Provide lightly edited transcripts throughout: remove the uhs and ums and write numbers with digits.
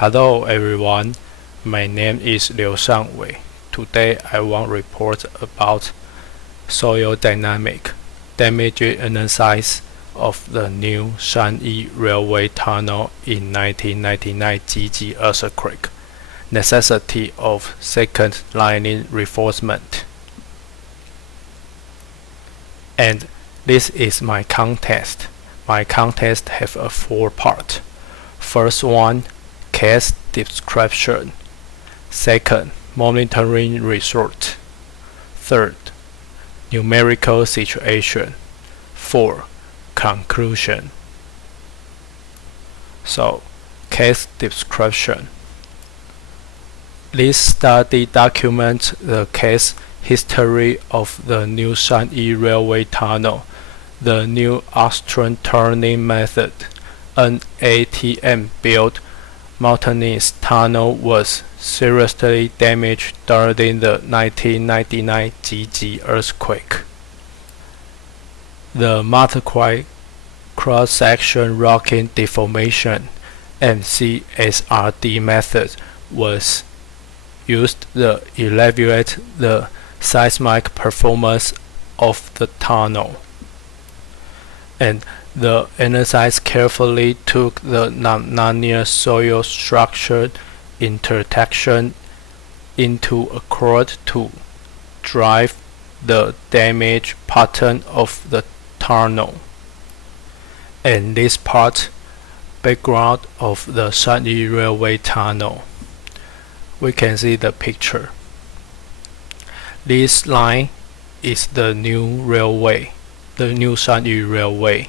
Hello everyone, my name is Liu Shangwei. Today I want to report about soil dynamic damage analysis of the new Shanyi Railway Tunnel in 1999 GG earthquake. Necessity of second lining reinforcement. And this is my contest. My contest have a 4-part. First one, case description. Second, monitoring result. Third, numerical situation. 4, conclusion. So, case description. This study documents the case history of the new Shanyi Railway Tunnel. The new Austrian turning method, NATM built mountainous tunnel was seriously damaged during the 1999 GG earthquake. The multiplied cross-section rocking deformation (MCSRD) method was used to evaluate the seismic performance of the tunnel. And the analysis carefully took the non-linear soil structure interaction into account to drive the damage pattern of the tunnel. And this part, background of the Shanyi Railway Tunnel. We can see the picture. This line is the new railway, the new Shanyi Railway.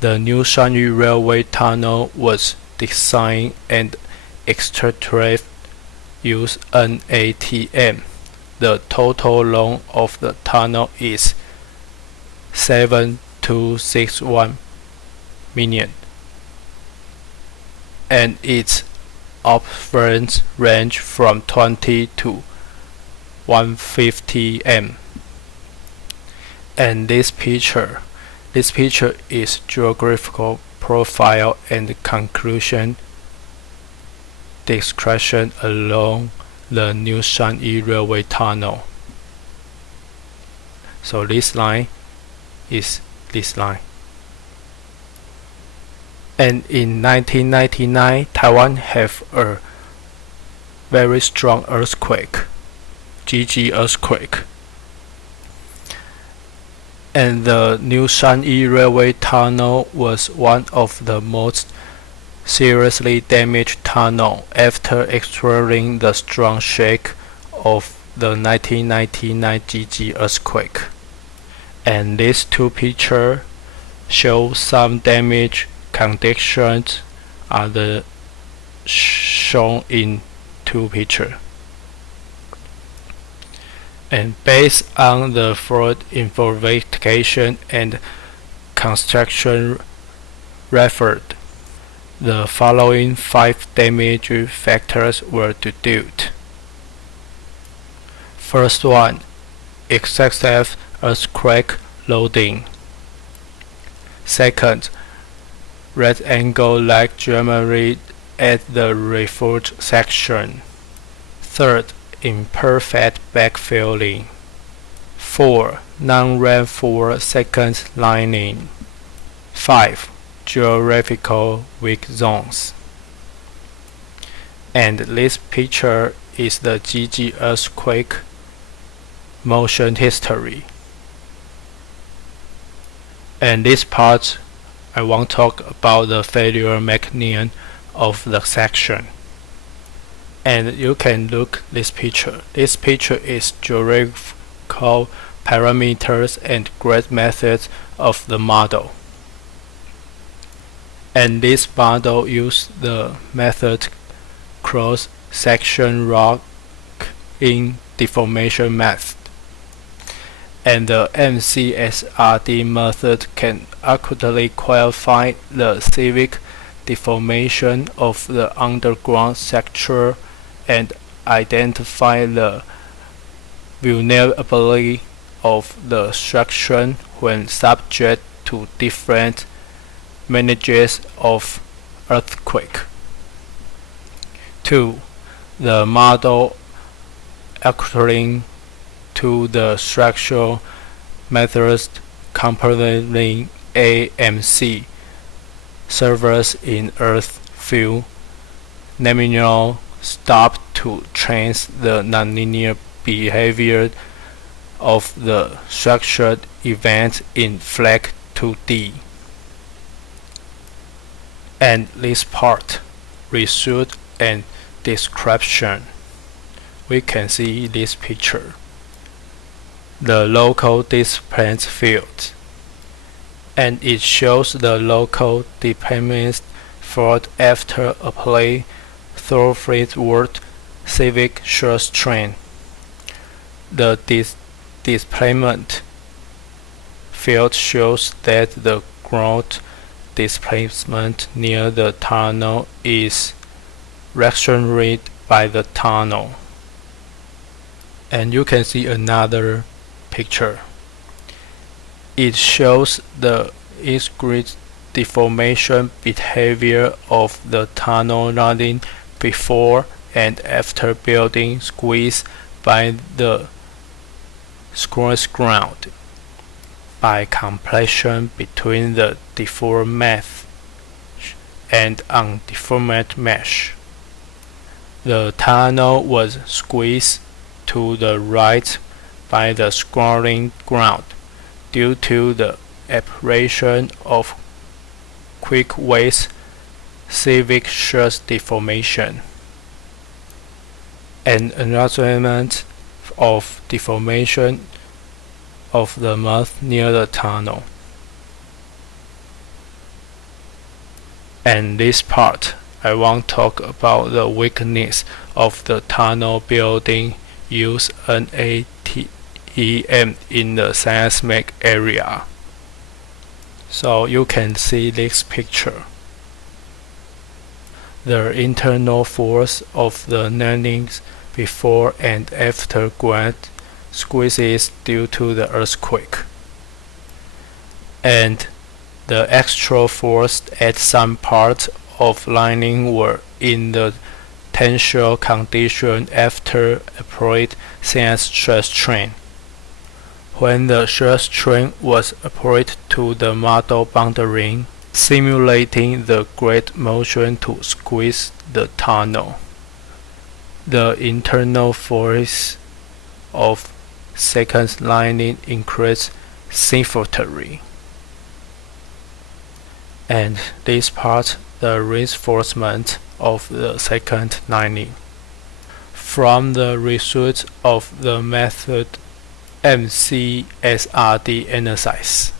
The new Shanyi Railway Tunnel was designed and extracted using NATM. The total length of the tunnel is 7261 million, and its upwards range from 20 to 150 m. And this picture is geographical profile and conclusion description along the new Shanyi Railway Tunnel. So this line is this line. And in 1999, Taiwan have a very strong earthquake, GG earthquake. And the new Shanyi Railway Tunnel was one of the most seriously damaged tunnel after experiencing the strong shake of the 1999 GG earthquake. And these two pictures show some damage conditions are shown in two pictures. And based on the fraud investigation and construction referred, the following 5 damage factors were deduced. First one, excessive earthquake loading. Second, right angle lag geometry at the referred section. Third, imperfect backfilling. 4, non-reinforced second lining. 5, geographical weak zones. And this picture is the GG earthquake motion history. And this part I want to talk about the failure mechanism of the section. And you can look this picture. This picture is geographical parameters and grade methods of the model. And this model uses the method cross-section rocking deformation method. And the MCSRD method can accurately quantify the civic deformation of the underground structure and identify the vulnerability of the structure when subject to different magnitudes of earthquake. 2. The model according to the structural methods compiling AMC servers in Earth field nominal stop to trace the nonlinear behavior of the structured event in flag 2D. And this part, result and description. We can see this picture. The local display field, and it shows the local deployment field after apply thoroughfare word civic source train. The displacement field shows that the ground displacement near the tunnel is restricted by the tunnel. And you can see another picture. It shows the discrete deformation behavior of the tunnel running before and after building squeezed by the squeeze ground by compression between the deformed mesh and undeformed mesh. The tunnel was squeezed to the right by the squeezing ground due to the application of quick waste civic stress deformation. An adjustment of deformation of the mouth near the tunnel. And this part, I want to talk about the weakness of the tunnel building use NATEM in the seismic area. So you can see this picture. The internal force of the landings before and after ground squeezes due to the earthquake, and the extra force at some parts of lining were in the tensile condition after applied sinus stress strain. When the stress strain was applied to the model boundary, simulating the great motion to squeeze the tunnel, the internal force of second lining increased significantly. And this part, the reinforcement of the second lining. From the results of the method MCSRD analysis,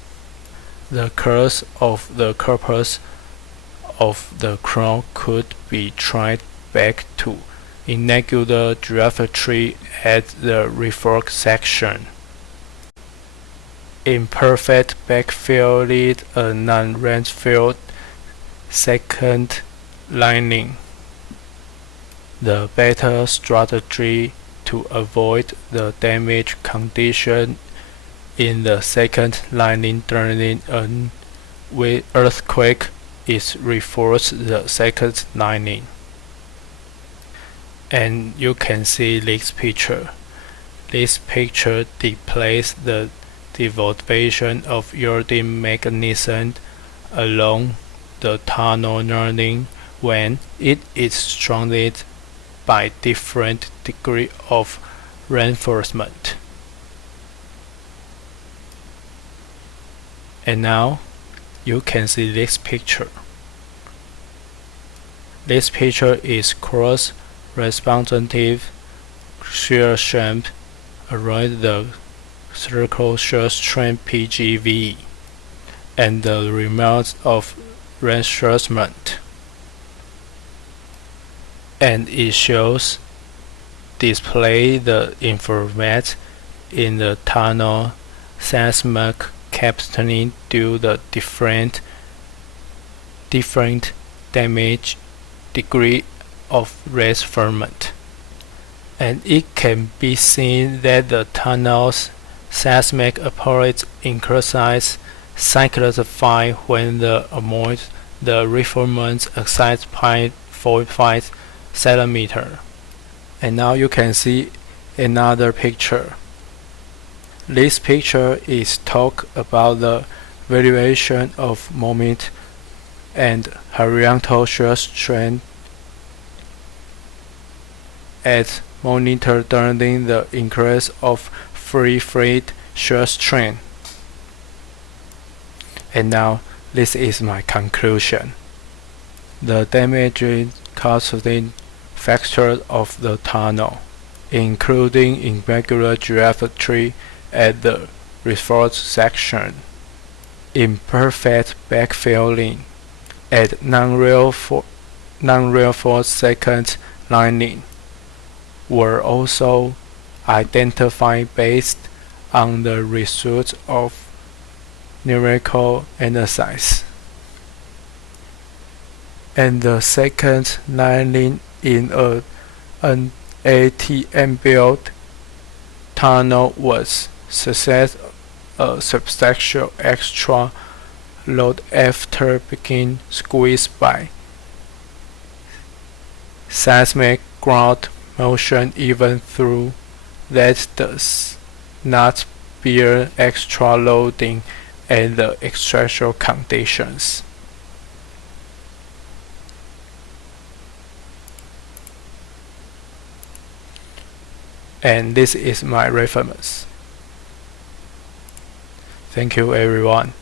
the curves of the corpus of the crown could be traced back to irregular geometry at the referred section. Imperfect backfilled a non-range filled second lining. The better strategy to avoid the damage condition in the second lining during an earthquake is reinforce the second lining. And you can see this picture. This picture displays the devolvation of yielding mechanism along the tunnel running when it is surrounded by different degree of reinforcement. And now you can see this picture. This picture is cross responsive shear strength around the circle shear strength PGV and the remote of reinforcement. And it shows display the information in the tunnel seismic capacity due to different damage degree of reinforcement. And it can be seen that the tunnel's seismic apparatus increases cyclify when the amount the reinforcement exceeds 0.45 centimeter. And now you can see another picture. This picture is talk about the variation of moment and horizontal shear strength at monitor during the increase of free fluid shear strength. And now this is my conclusion. The damaging causing factors of the tunnel, including irregular geometry at the reinforced section, imperfect backfilling, and non-reinforced second lining, were also identified based on the results of numerical analysis. And the second lining in an ATM built tunnel was success a substantial extra load after being squeezed by seismic ground motion, even though that does not bear extra loading at the extraction conditions. And this is my reference. Thank you, everyone.